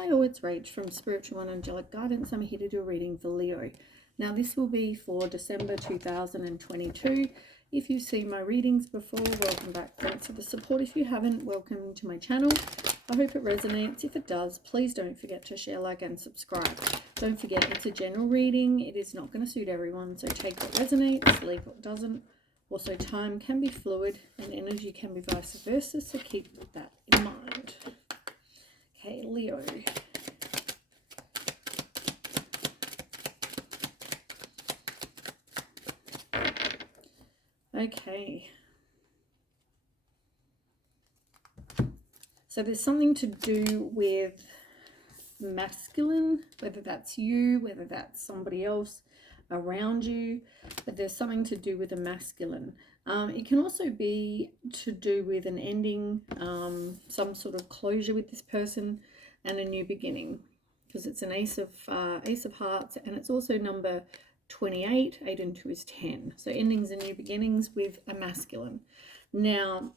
Hi all, it's Rach from Spiritual and Angelic Guidance. I'm here to do a reading for Leo. Now this will be for December 2022. If you've seen my readings before, welcome back. Thanks for the support. If you haven't, welcome to my channel. I hope it resonates. If it does, please don't forget to share, like and subscribe. Don't forget, it's a general reading. It is not going to suit everyone, so take what resonates, leave what doesn't. Also, time can be fluid and energy can be vice versa, so keep that in mind. Okay, Leo. Okay. So there's something to do with masculine, whether that's you, whether that's somebody else around you, but there's something to do with the masculine. It can also be to do with an ending, some sort of closure with this person and a new beginning, because it's an ace of hearts, and it's also number 28. 8 and 2 is 10. So endings and new beginnings with a masculine. Now,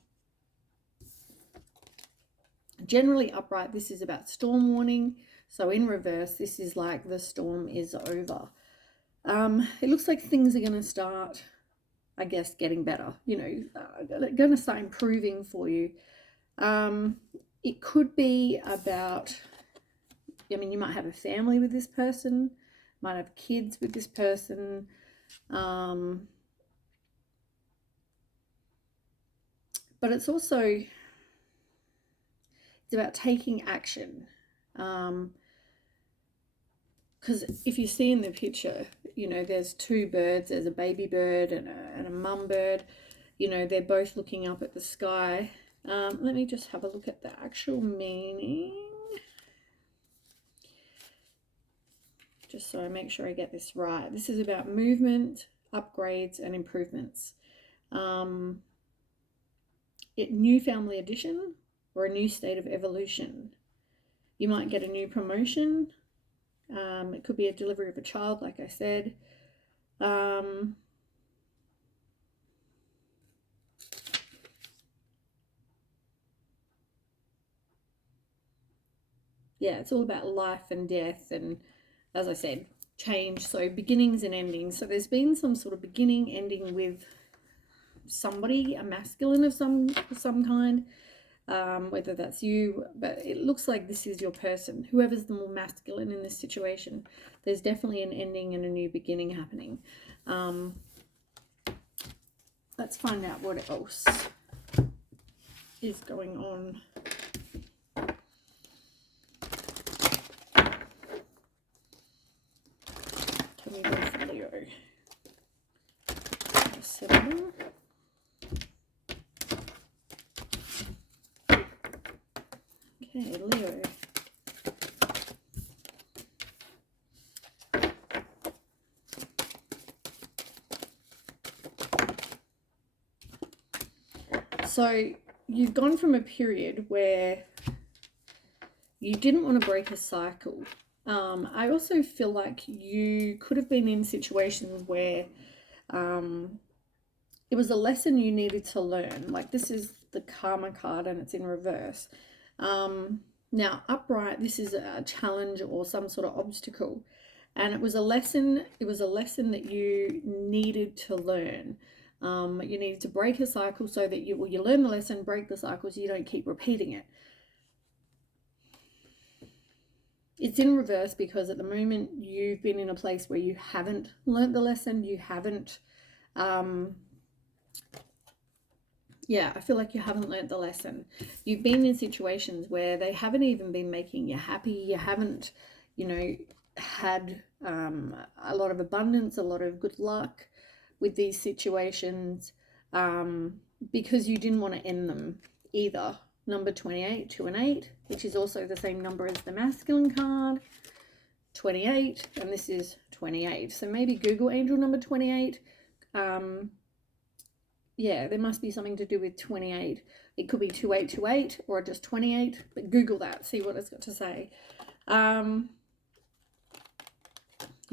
generally upright, this is about storm warning. So in reverse, this is like the storm is over. It looks like things are going to start, I guess, getting better, going to start improving for you. It could be about, you might have a family with this person, might have kids with this person. But it's also, it's about taking action. Because if you see in the picture, there's two birds. There's a baby bird and a mum bird. They're both looking up at the sky. Let me just have a look at the actual meaning, just so I make sure I get this right. This is about movement, upgrades, and improvements. New family addition or a new state of evolution. You might get a new promotion. It could be a delivery of a child, like I said. Yeah, it's all about life and death and, as I said, change. So beginnings and endings. So there's been some sort of beginning, ending with somebody, a masculine of some kind, whether that's you, but it looks like this is your person, whoever's the more masculine in this situation. There's definitely an ending and a new beginning happening. Let's find out what else is going on. Can we go for Leo? December. Okay, Leo. So you've gone from a period where you didn't want to break a cycle. I also feel like you could have been in situations where it was a lesson you needed to learn. Like, this is the Karma card and it's in reverse. Now, upright, this is a challenge or some sort of obstacle. And it was a lesson that you needed to learn. You needed to break a cycle so that you learn the lesson, break the cycle so you don't keep repeating it. It's in reverse because at the moment you've been in a place where you haven't learned the lesson, you haven't, I feel like you haven't learned the lesson. You've been in situations where they haven't even been making you happy. You haven't, had a lot of abundance, a lot of good luck with these situations, because you didn't want to end them either. Number 28, 2 and 8, which is also the same number as the masculine card, 28, and this is 28. So maybe Google angel number 28. Yeah, there must be something to do with 28. It could be 2828 or just 28, but Google that, see what it's got to say. You've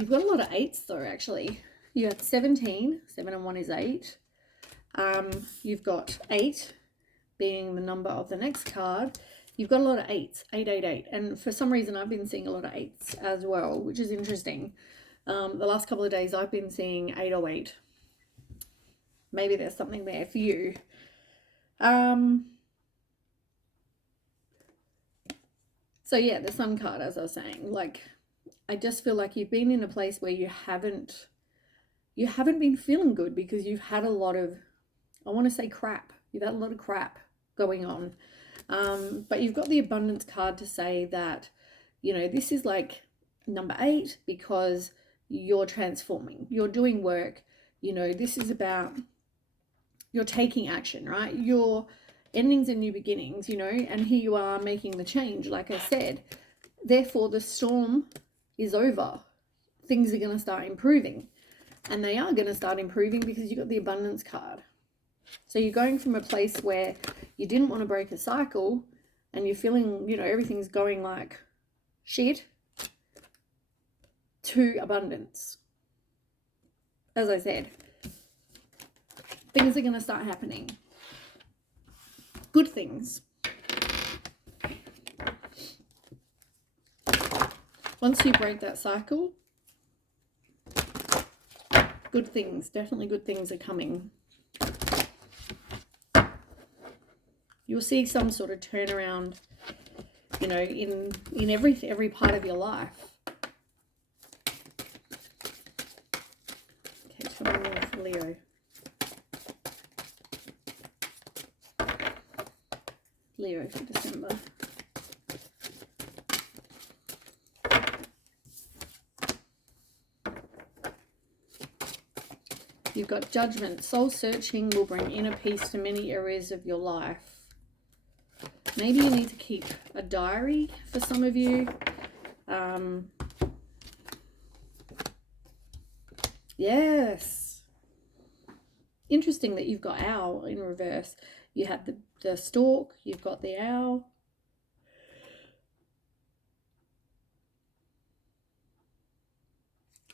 got a lot of 8s though, actually. You have 17, 7 and 1 is 8. You've got 8 being the number of the next card, You've got a lot of 8s, 888. And for some reason, I've been seeing a lot of 8s as well, which is interesting. The last couple of days, I've been seeing 808. Maybe there's something there for you. So yeah, the Sun card, as I was saying, like, I just feel like you've been in a place where you haven't been feeling good because you've had a lot of, I want to say crap. You've had a lot of crap going on. But you've got the abundance card to say that, you know, this is like number 8 because you're transforming, you're doing work, you know, this is about, you're taking action, right? You're endings and new beginnings, you know, and here you are making the change, like I said. Therefore, the storm is over. Things are going to start improving. And they are going to start improving because you got the abundance card. So you're going from a place where you didn't want to break a cycle and you're feeling, you know, everything's going like shit, to abundance. As I said, things are going to start happening. Good things. Once you break that cycle, good things, definitely good things are coming. You'll see some sort of turnaround, you know, in every part of your life. Okay, 20 more for Leo. Leo for December. You've got judgment. Soul searching will bring inner peace to many areas of your life. Maybe you need to keep a diary for some of you. Yes. Interesting that you've got owl in reverse. You had the stork, you've got the owl.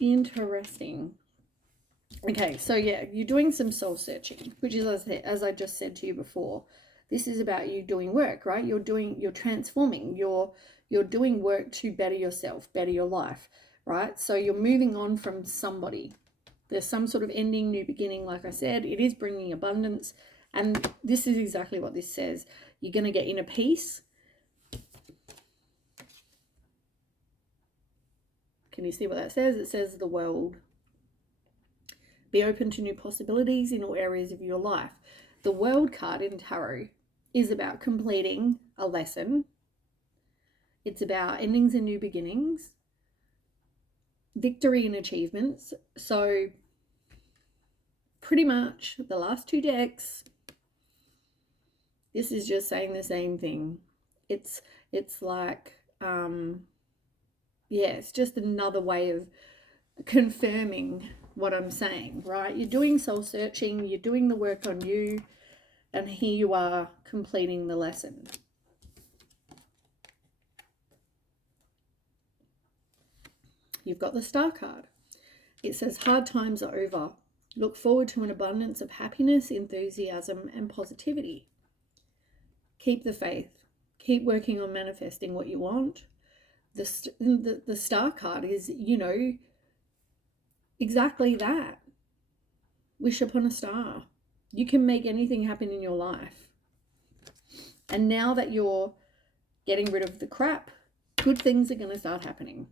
Interesting. Okay, so yeah, you're doing some soul searching, which is, as I just said to you before, this is about you doing work, right? You're transforming, you're doing work to better yourself, better your life, right? So you're moving on from somebody. There's some sort of ending, new beginning, like I said. It is bringing abundance, and this is exactly what this says. You're going to get inner peace. Can you see what that says? It says the world. Be open to new possibilities in all areas of your life. The World card in Tarot is about completing a lesson. It's about endings and new beginnings, victory and achievements. So pretty much the last 2 decks, this is just saying the same thing. It's like, yeah, it's just another way of confirming what I'm saying, right? You're doing soul searching, you're doing the work on you, and here you are completing the lesson. You've got the Star card. It says hard times are over. Look forward to an abundance of happiness, enthusiasm, and positivity. Keep the faith. Keep working on manifesting what you want. The Star card is, you know, exactly that. Wish upon a star. You can make anything happen in your life. And now that you're getting rid of the crap, good things are going to start happening.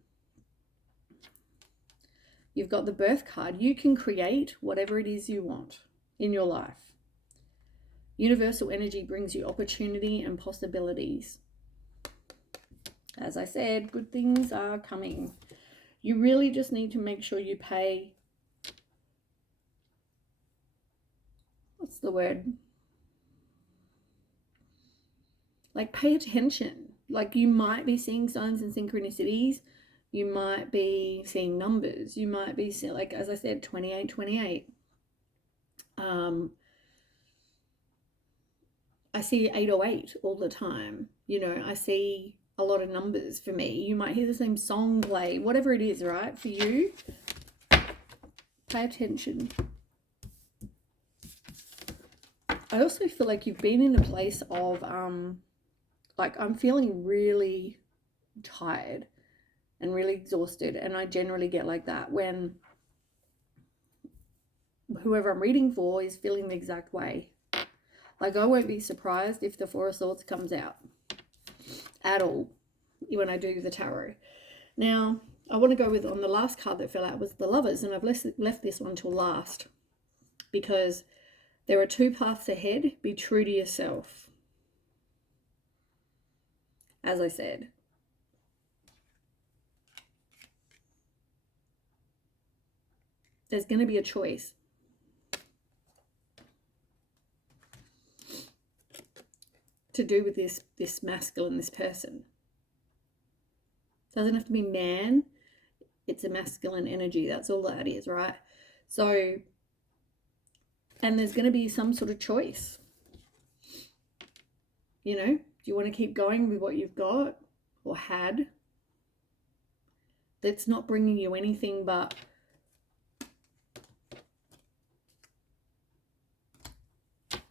You've got the Birth card. You can create whatever it is you want in your life. Universal energy brings you opportunity and possibilities. As I said, good things are coming. You really just need to make sure you pay, what's the word? Like, pay attention. Like, you might be seeing signs and synchronicities. You might be seeing numbers. You might be seeing, like, as I said, 2828. I see 808 all the time. You know, I see a lot of numbers for me. You might hear the same song play, whatever it is, right? For you, pay attention. I also feel like you've been in a place of like I'm feeling really tired and really exhausted, and I generally get like that when whoever I'm reading for is feeling the exact way. Like I won't be surprised if the Four of Swords comes out at all when I do the tarot. Now, I want to go with, on the last card that fell out was the Lovers, and I've left this one till last because there are two paths ahead. Be true to yourself. As I said, there's going to be a choice. To do with this masculine, this person. Doesn't have to be man. It's a masculine energy. That's all that is, right? So, and there's going to be some sort of choice. You know, do you want to keep going with what you've got or had? That's not bringing you anything but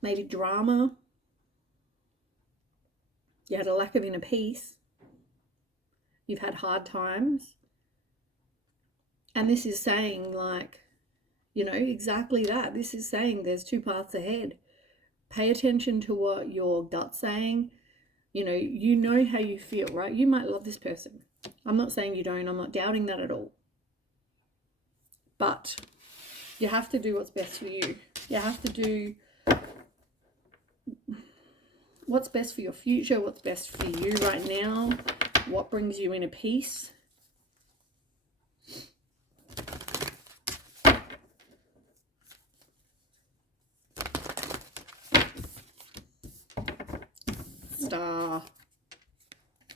maybe drama. You had a lack of inner peace. You've had hard times. And this is saying, like, you know, exactly that. This is saying there's two paths ahead. Pay attention to what your gut's saying. You know how you feel, right? You might love this person. I'm not saying you don't. I'm not doubting that at all. But you have to do what's best for you. You have to do what's best for your future, what's best for you right now, what brings you inner peace. Star.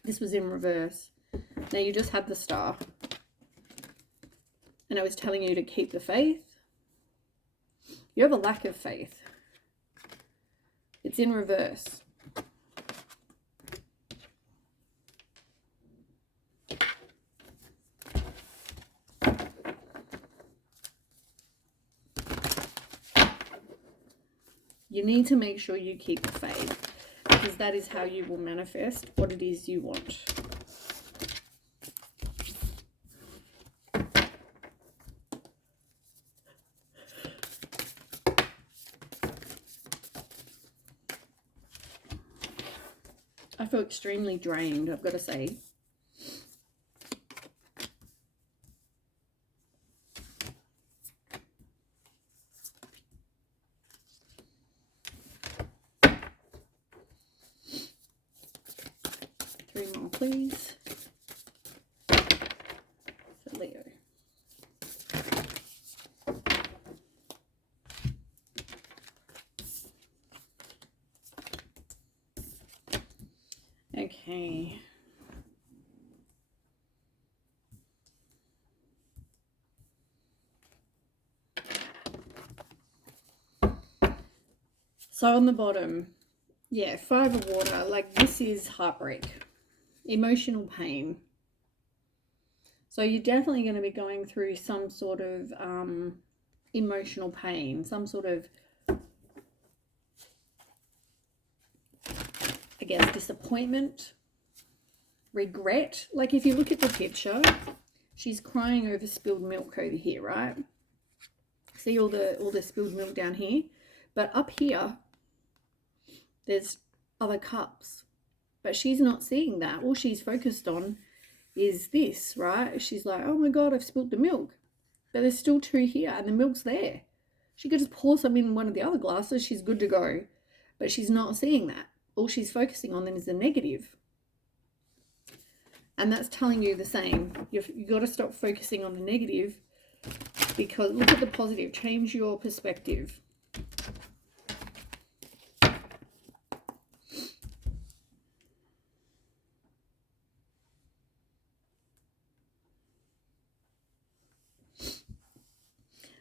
This was in reverse. Now you just had the Star. And I was telling you to keep the faith. You have a lack of faith. It's in reverse. You need to make sure you keep the faith, because that is how you will manifest what it is you want. I feel extremely drained, I've got to say. Three more, please. For Leo. Okay. So on the bottom, yeah, 5 of water, like this is heartbreak, emotional pain. So you're definitely going to be going through some sort of emotional pain, some sort of, I guess, disappointment, regret. Like if you look at the picture, she's crying over spilled milk over here, right? See all the spilled milk down here? But up here, there's other cups. But she's not seeing that. All she's focused on is this, right? She's like, oh my God, I've spilled the milk. But there's still 2 here and the milk's there. She could just pour some in one of the other glasses. She's good to go. But she's not seeing that. All she's focusing on then is the negative. And that's telling you the same. You've got to stop focusing on the negative, because look at the positive. Change your perspective.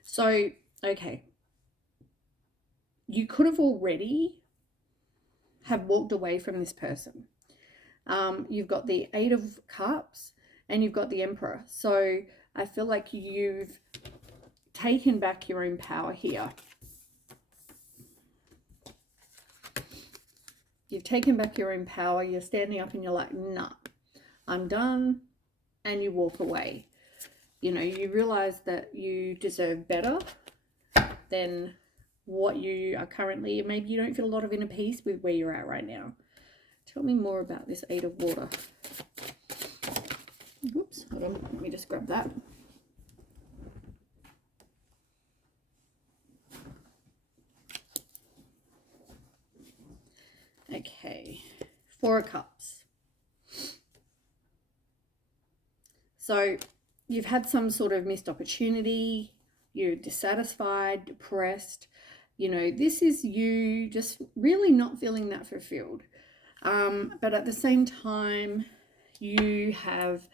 So, okay. You could have already have walked away from this person. You've got the 8 of Cups and you've got the Emperor. So I feel like you've taken back your own power here. You've taken back your own power. You're standing up and you're like, nah, I'm done. And you walk away. You know, you realize that you deserve better than what you are currently. Maybe you don't feel a lot of inner peace with where you're at right now. Tell me more about this Eight of Water. Whoops, hold on. Let me just grab that. Okay, Four of Cups. So you've had some sort of missed opportunity. You're dissatisfied, depressed. You know, this is you just really not feeling that fulfilled. But at the same time, you have,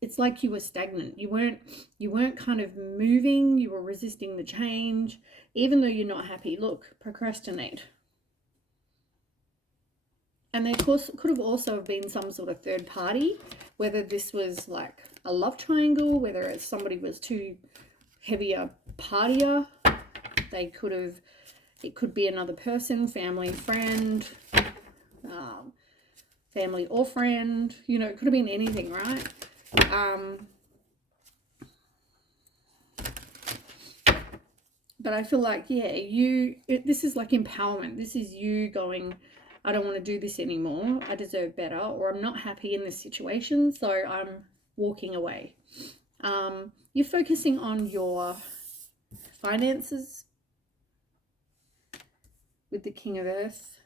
it's like you were stagnant. You weren't kind of moving. You were resisting the change, even though you're not happy. Look, procrastinate. And there could have also been some sort of third party, whether this was like a love triangle, whether it's somebody was too heavy a partier. It could be another person, family, friend, family or friend. You know, it could have been anything, right? But I feel like, yeah, this is like empowerment. This is you going, I don't want to do this anymore. I deserve better, or I'm not happy in this situation, so I'm walking away. You're focusing on your finances with the King of Earth.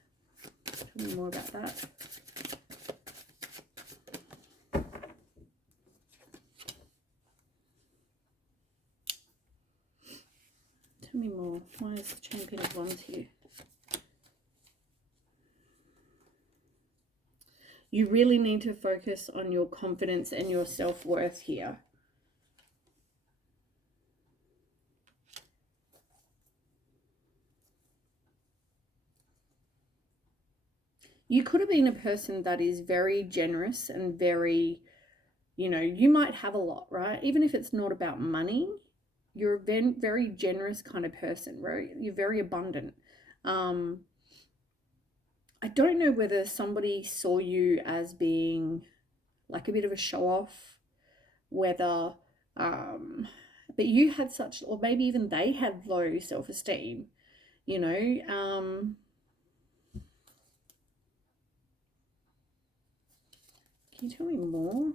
Tell me more about that. Tell me more. Why is the Champion of Wands here? You really need to focus on your confidence and your self-worth here. You could have been a person that is very generous and very, you know, you might have a lot, right? Even if it's not about money, you're a very generous kind of person, right? You're very abundant. I don't know whether somebody saw you as being like a bit of a show off, whether, but you had such, or maybe even they had low self-esteem, you know. Can you tell me more?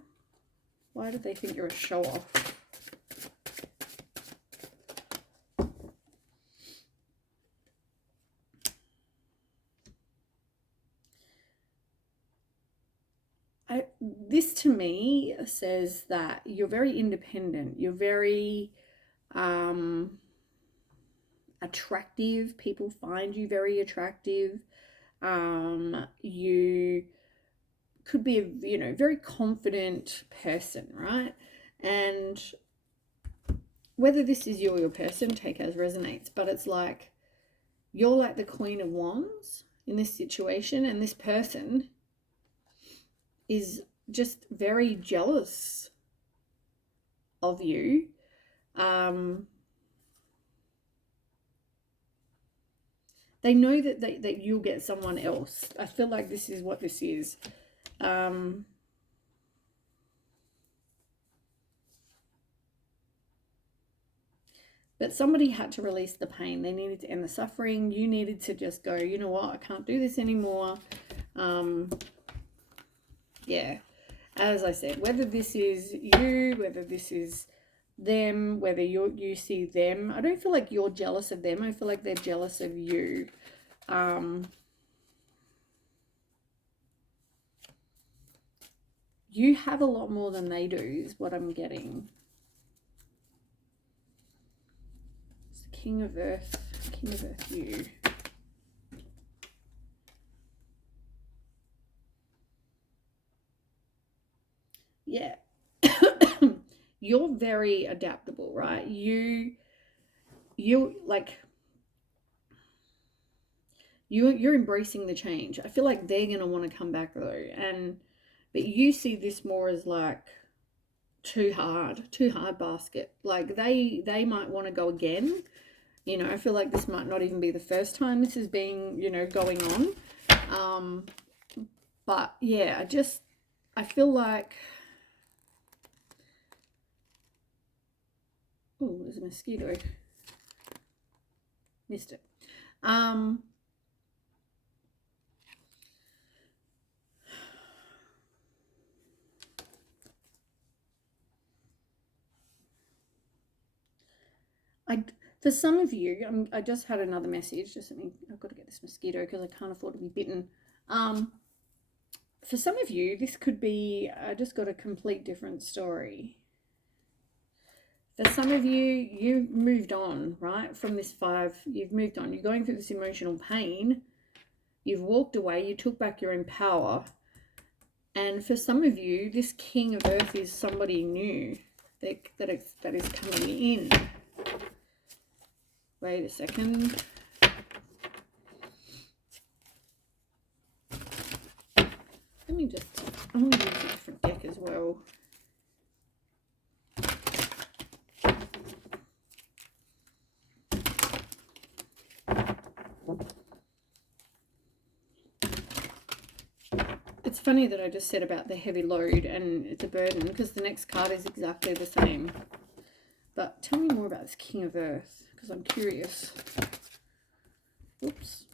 Why do they think you're a show off? This to me says that you're very independent. You're very attractive. People find you very attractive. You could be a, you know, very confident person, right? And whether this is you or your person, take as resonates, but it's like you're like the Queen of Wands in this situation, and this person is just very jealous of you. They know that you'll get someone else. I feel like this is what this is. But somebody had to release the pain. They needed to end the suffering. You needed to just go, you know what, I can't do this anymore. Yeah, as I said, whether this is you, whether this is them, whether you see them, I don't feel like you're jealous of them. I feel like they're jealous of you. You have a lot more than they do, is what I'm getting. It's King of Earth, you. Yeah. You're very adaptable, right? You like, you're embracing the change. I feel like they're gonna want to come back though, but you see this more as like too hard basket. Like they might want to go again, You know, I feel like this might not even be the first time this is being, you know, going on. But yeah, I feel like, oh, there's a mosquito. Missed it. For some of you, I just had another message. Just let me, I've got to get this mosquito because I can't afford to be bitten. For some of you, this could be, I just got a complete different story. For some of you, you've moved on, right? From this 5, you've moved on. You're going through this emotional pain. You've walked away. You took back your own power. And for some of you, this King of Earth is somebody new that is coming in. Wait a second. Let me just, I'm going to use a different deck as well. It's funny that I just said about the heavy load and it's a burden, because the next card is exactly the same. But tell me more about this King of Earth, because I'm curious. Oops.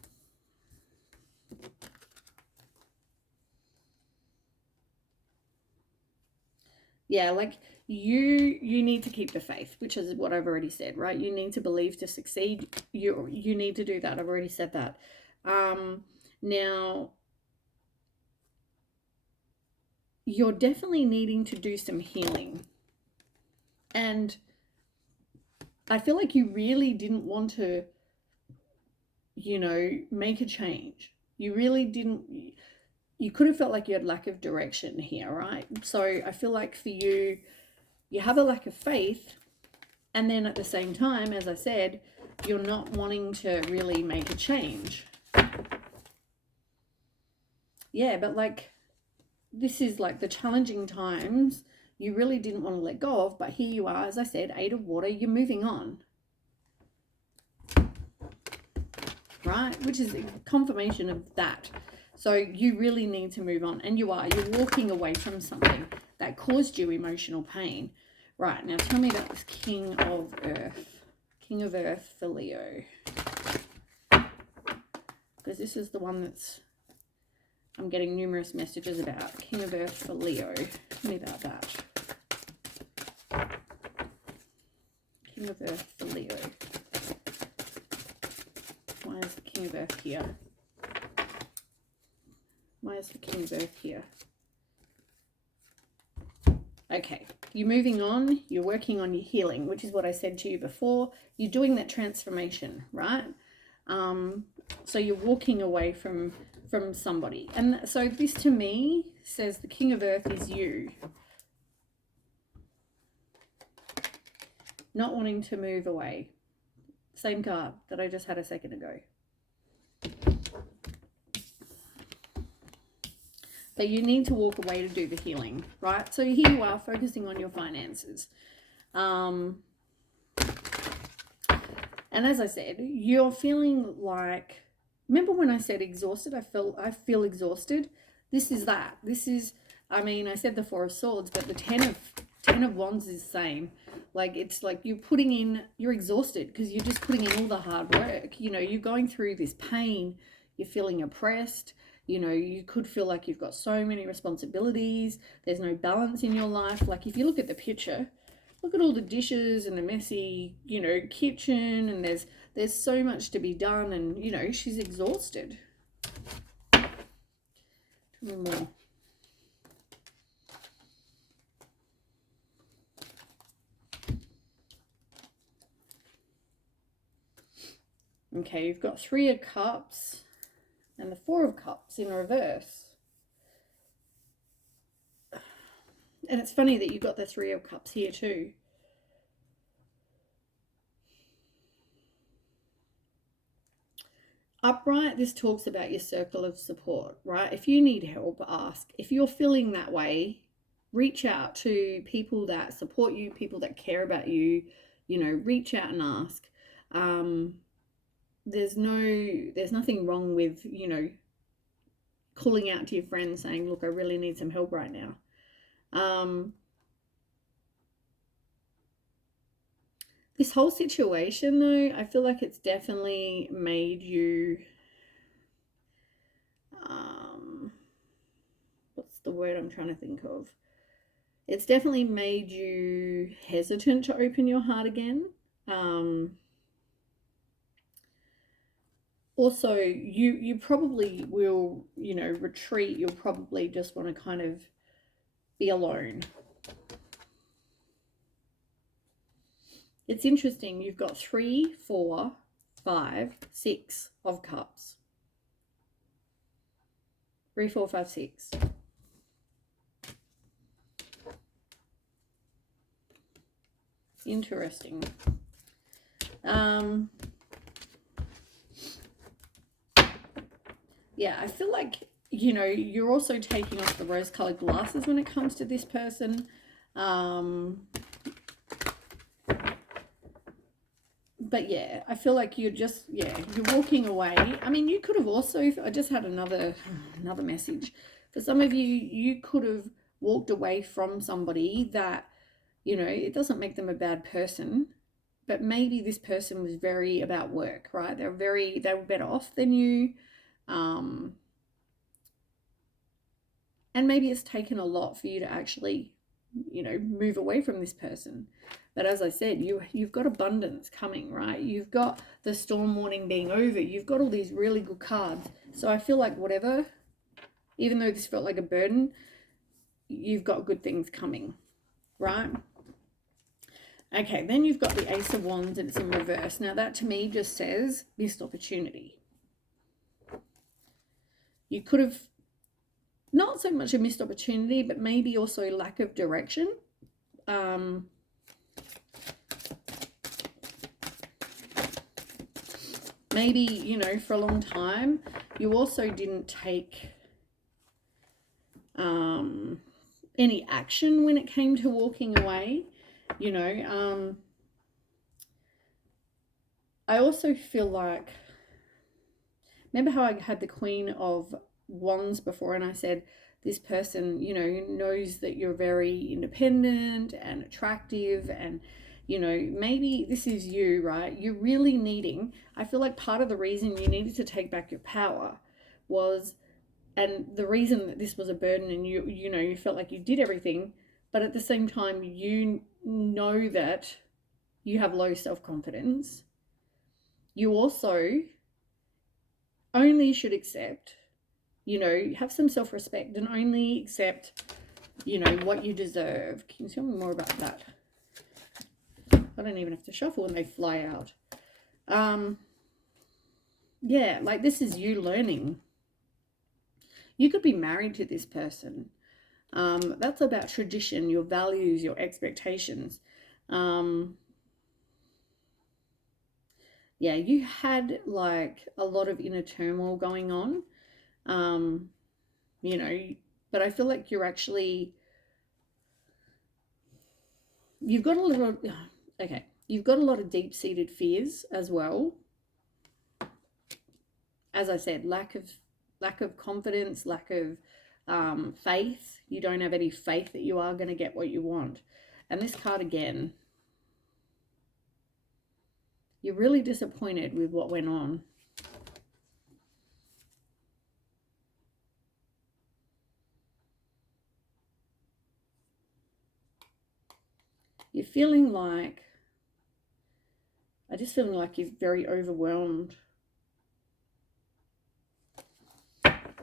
Yeah, like you need to keep the faith, which is what I've already said, right? You need to believe to succeed. You need to do that. I've already said that. Now you're definitely needing to do some healing. And I feel like you really didn't want to, you know, make a change. You really didn't. You could have felt like you had lack of direction here, right? So I feel like for you, you have a lack of faith. And then at the same time, as I said, you're not wanting to really make a change. Yeah, but like, this is like the challenging times you really didn't want to let go of, but here you are, as I said, 8 of water, you're moving on. Right? Which is a confirmation of that. So you really need to move on, and you're walking away from something that caused you emotional pain. Right, now tell me about this King of Earth. King of Earth for Leo. Because this is the one that's, I'm getting numerous messages about. King of Earth for Leo. Tell me about that. King of Earth for Leo. Why is the King of Earth here? Why is the King of Earth here? Okay, you're moving on. You're working on your healing, which is what I said to you before. You're doing that transformation, right? So you're walking away from somebody. And so this to me says the King of Earth is you. Not wanting to move away. Same card that I just had a second ago. But you need to walk away to do the healing, right? So here you are focusing on your finances. And as I said, you're feeling like, remember when I said exhausted? I feel exhausted. This is that. This is, I mean, I said the 4 of Swords, but the 10 of Wands is the same. Like, it's like you're exhausted because you're just putting in all the hard work. You know, you're going through this pain. You're feeling oppressed. You know, you could feel like you've got so many responsibilities. There's no balance in your life. Like, if you look at the picture, look at all the dishes and the messy, you know, kitchen, and there's so much to be done, and, you know, she's exhausted. Tell me more. Okay, you've got 3 of Cups and the 4 of Cups in reverse. And it's funny that you've got the 3 of Cups here too. Upright, this talks about your circle of support, right? If you need help, ask. If you're feeling that way, reach out to people that support you, people that care about you, you know, reach out and ask. There's nothing wrong with, calling out to your friends saying, look, I really need some help right now. This whole situation, though, I feel like it's definitely made you, what's the word I'm trying to think of? It's definitely made you hesitant to open your heart again. Also, you probably will, retreat. You'll probably just want to kind of be alone. It's interesting. You've got 3, 4, 5, 6 of cups. 3, 4, 5, 6. Interesting. Yeah, I feel like, you're also taking off the rose-colored glasses when it comes to this person. But yeah, I feel like you're walking away. I mean, you could have also, I just had another message. For some of you, you could have walked away from somebody that, it doesn't make them a bad person, but maybe this person was very about work, right? They were better off than you. And maybe it's taken a lot for you to actually, move away from this person. But as I said, you've got abundance coming, right? You've got the storm warning being over. You've got all these really good cards. So I feel like whatever, even though this felt like a burden, you've got good things coming, right? Okay, then you've got the Ace of Wands and it's in reverse. Now that to me just says missed opportunity. You could have, not so much a missed opportunity, but maybe also lack of direction. Maybe, for a long time, you also didn't take any action when it came to walking away. I also feel like, remember how I had the Queen of Wands before and I said this person, knows that you're very independent and attractive and, maybe this is you, right? You're really needing, I feel like part of the reason you needed to take back your power was, and the reason that this was a burden and you felt like you did everything, but at the same time, you know that you have low self-confidence. You also only should accept, have some self-respect and only accept, what you deserve. Can you tell me more about that? I don't even have to shuffle when they fly out. Yeah, like this is you learning. You could be married to this person. That's about tradition, your values, your expectations. Yeah, you had like a lot of inner turmoil going on, but I feel like you've got a little, okay, you've got a lot of deep-seated fears as well. As I said, lack of confidence, lack of faith. You don't have any faith that you are going to get what you want. And this card again, you're really disappointed with what went on. You're feeling like, I'm just feeling like you're very overwhelmed.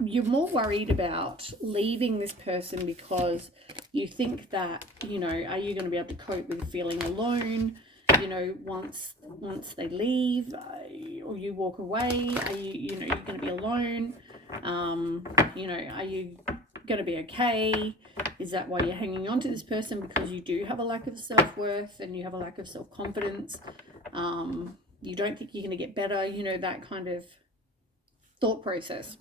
You're more worried about leaving this person because you think that, are you going to be able to cope with feeling alone? Once they leave, or you walk away, are you're going to be alone? Are you going to be okay? Is that why you're hanging on to this person? Because you do have a lack of self-worth and you have a lack of self-confidence. You don't think you're going to get better, that kind of thought process.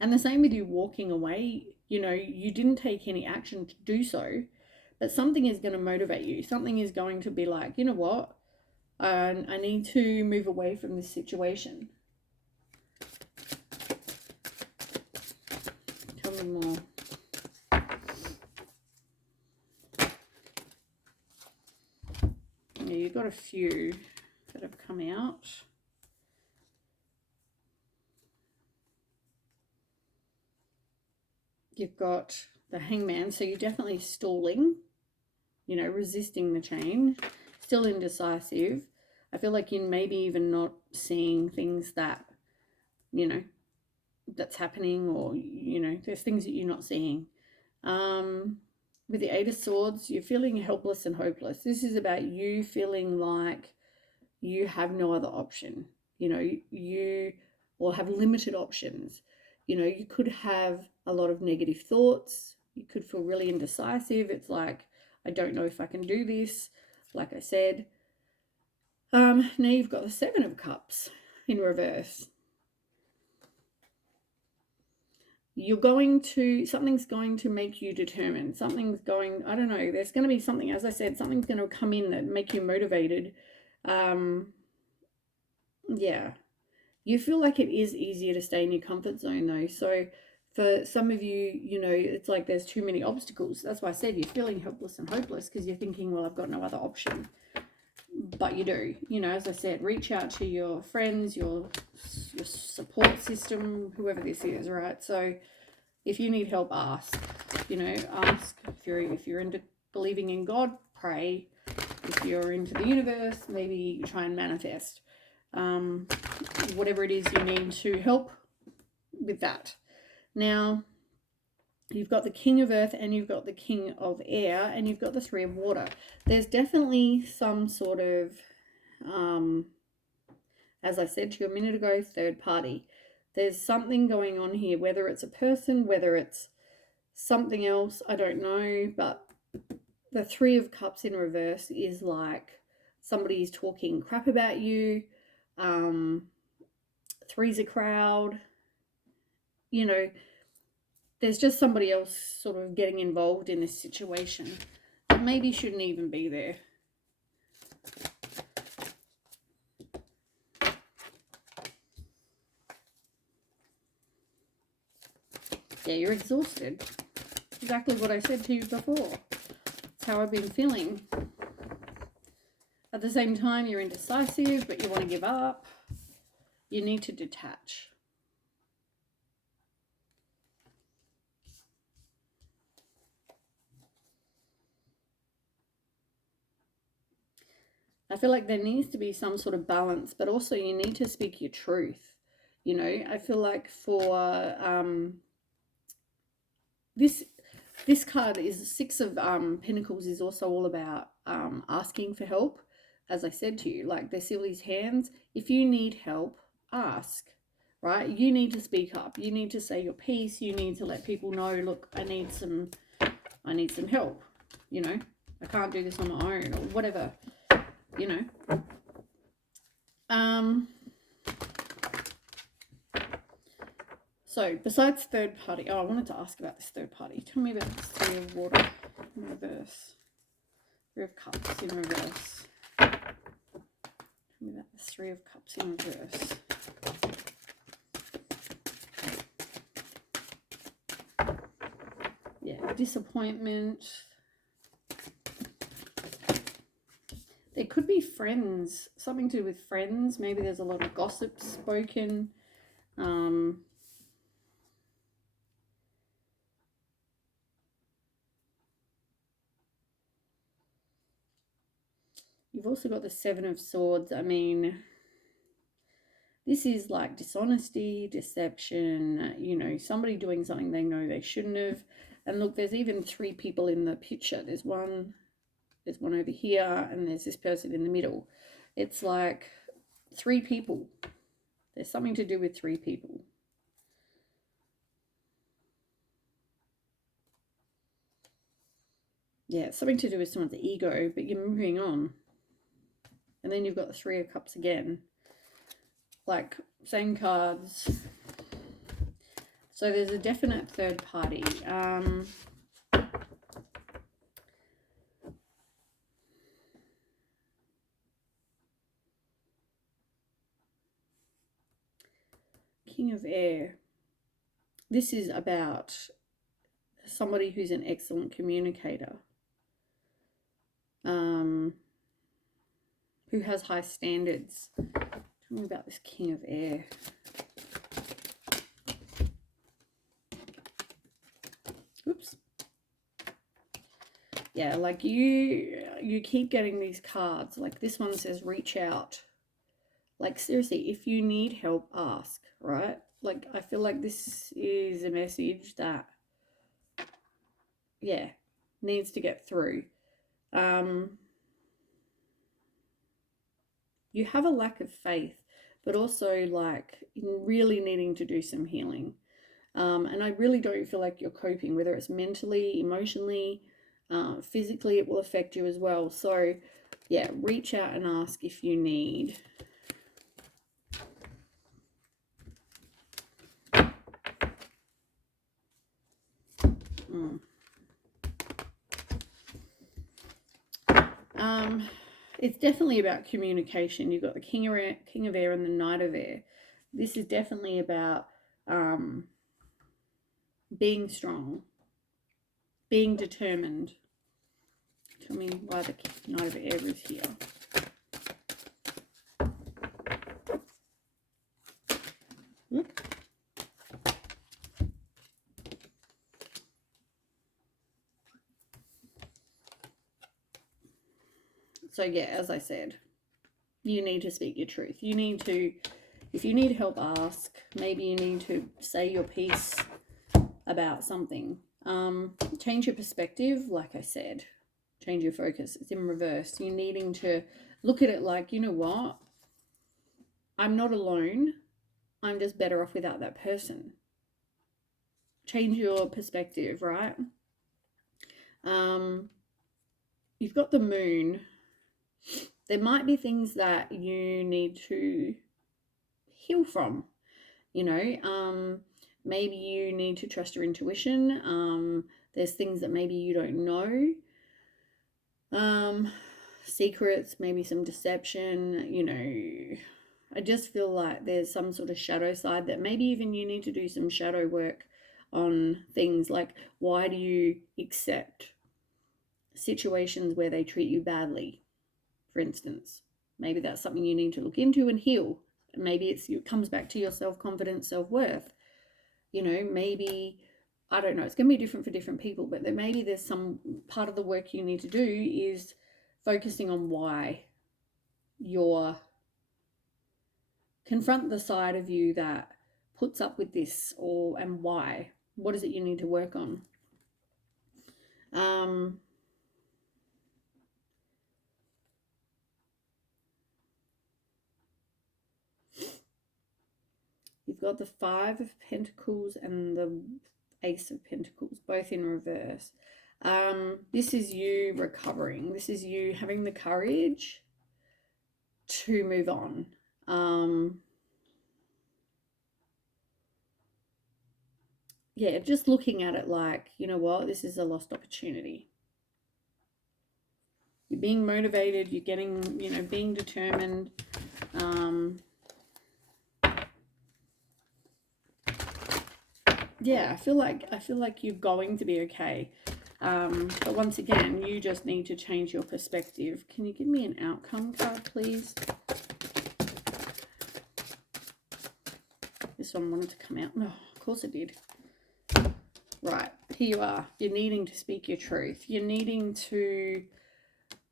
And the same with you walking away, you didn't take any action to do so. But something is going to motivate you. Something is going to be like, you know what? I need to move away from this situation. Tell me more. Yeah, you've got a few that have come out. You've got the Hangman, so you're definitely stalling, you know, resisting the change, still indecisive. I feel like you're maybe even not seeing things that, you know, that's happening, or, you know, there's things that you're not seeing. With the Eight of Swords, you're feeling helpless and hopeless. This is about you feeling like you have no other option. You know, you or have limited options. You know, you could have a lot of negative thoughts. You could feel really indecisive. It's like, I don't know if I can do this. Like I said. Now you've got the Seven of Cups in reverse. You're going to, something's going to make you determined. Something's going, I don't know, there's going to be something, as I said, something's going to come in that make you motivated. Yeah. You feel like it is easier to stay in your comfort zone though. So for some of you, you know, it's like there's too many obstacles. That's why I said you're feeling helpless and hopeless, because you're thinking, well, I've got no other option. But you do. You know, as I said, reach out to your friends, your support system, whoever this is, right? So if you need help, ask. You know, ask. If you're into believing in God, pray. If you're into the universe, maybe try and manifest. Whatever it is you need to help with that. Now, you've got the King of Earth and you've got the King of Air and you've got the Three of Water. There's definitely some sort of, as I said to you a minute ago, third party. There's something going on here, whether it's a person, whether it's something else, I don't know, but the Three of Cups in reverse is like somebody's talking crap about you. Three's a crowd. You know, there's just somebody else sort of getting involved in this situation that maybe shouldn't even be there. Yeah, you're exhausted. Exactly what I said to you before. That's how I've been feeling. At the same time, you're indecisive, but you want to give up. You need to detach. I feel like there needs to be some sort of balance, but also you need to speak your truth. You know, I feel like for this card is Six of Pentacles is also all about asking for help. As I said to you, like there's still these hands. If you need help, ask, right? You need to speak up. You need to say your piece. You need to let people know, look, I need some help. You know, I can't do this on my own, or whatever. You know. So besides third party, I wanted to ask about this third party. Tell me about this Three of Water in reverse. Three of Cups in reverse. Tell me about this Three of Cups in reverse. Yeah, disappointment. There could be friends, something to do with friends. Maybe there's a lot of gossip spoken. You've also got the Seven of Swords. I mean, this is like dishonesty, deception, you know, somebody doing something they know they shouldn't have. And look, there's even three people in the picture. There's one over here, and there's this person in the middle. It's like three people. There's something to do with three people. Yeah, it's something to do with someone's ego, but you're moving on. And then you've got the Three of Cups again. Like, same cards. So there's a definite third party. King of Air. This is about somebody who's an excellent communicator, who has high standards. Tell me about this King of Air. Oops. Yeah, like you keep getting these cards. Like this one says reach out. Like seriously, if you need help, ask, right? Like I feel like this is a message that, yeah, needs to get through. You have a lack of faith, but also like really needing to do some healing. And I really don't feel like you're coping, whether it's mentally, emotionally, physically, it will affect you as well. So yeah, reach out and ask if you need. It's definitely about communication. You've got the King of Air and the Knight of Air. This is definitely about being strong, being determined. Tell me why the Knight of Air is here. Whoop. So yeah, as I said, you need to speak your truth. You need to, if you need help, ask. Maybe you need to say your piece about something. Change your perspective, like I said. Change your focus. It's in reverse. You're needing to look at it like, you know what? I'm not alone. I'm just better off without that person. Change your perspective, right? You've got the Moon. There might be things that you need to heal from, you know. Maybe you need to trust your intuition. There's things that maybe you don't know. Secrets, maybe some deception, you know. I just feel like there's some sort of shadow side that maybe even you need to do some shadow work on things like, why do you accept situations where they treat you badly, for instance? Maybe that's something you need to look into and heal. Maybe it comes back to your self-confidence, self-worth. You know, maybe, I don't know, it's going to be different for different people, but maybe there's some part of the work you need to do is focusing on why you're confront the side of you that puts up with this, and why. What is it you need to work on? You've got the Five of Pentacles and the Ace of Pentacles, both in reverse. This is you recovering. This is you having the courage to move on. Yeah, just looking at it like, you know what, this is a lost opportunity. You're being motivated, you're getting, you know, being determined. Yeah, I feel like you're going to be okay. But once again, you just need to change your perspective. Can you give me an outcome card, please? This one wanted to come out. No, of course it did. Right, here you are. You're needing to speak your truth. You're needing to,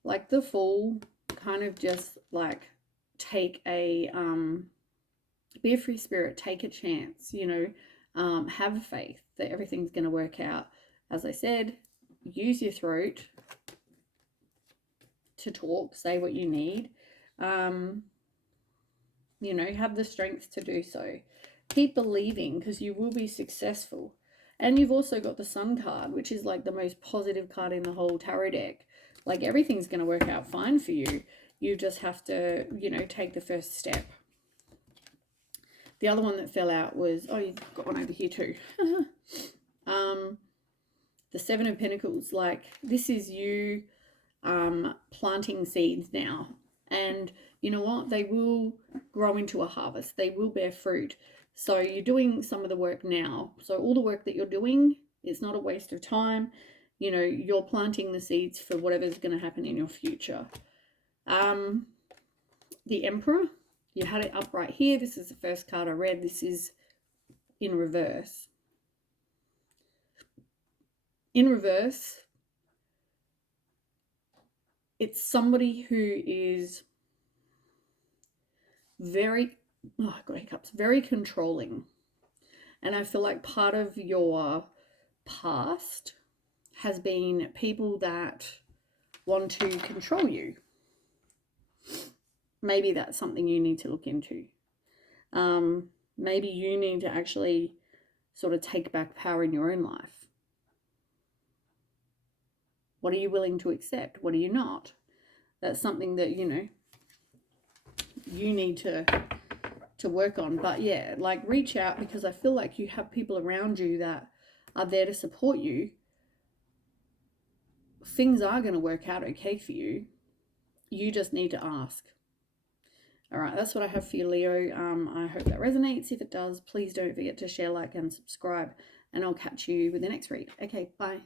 like the Fool, kind of just like take a, be a free spirit, take a chance, you know, have faith that everything's going to work out. As I said, use your throat to talk, say what you need. You know, have the strength to do so. Keep believing, because you will be successful. And you've also got the Sun card, which is like the most positive card in the whole tarot deck. Like everything's going to work out fine for you. You just have to, you know, take the first step. The other one that fell out was, oh, you've got one over here too. The Seven of Pentacles. Like, this is you planting seeds now. And you know what? They will grow into a harvest. They will bear fruit. So you're doing some of the work now. So all the work that you're doing is not a waste of time. You know, you're planting the seeds for whatever's going to happen in your future. The Emperor, you had it up right here. This is the first card I read. This is in reverse. In reverse, it's somebody who is very, oh, I got hiccups, very controlling. And I feel like part of your past has been people that want to control you. Maybe that's something you need to look into. Maybe you need to actually sort of take back power in your own life. What are you willing to accept? What are you not? That's something that, you know, you need to work on. But yeah, like reach out, because I feel like you have people around you that are there to support you. Things are going to work out okay for you. You just need to ask. All right, that's what I have for you, Leo. I hope that resonates. If it does, please don't forget to share, like, and subscribe. And I'll catch you with the next read. Okay, bye.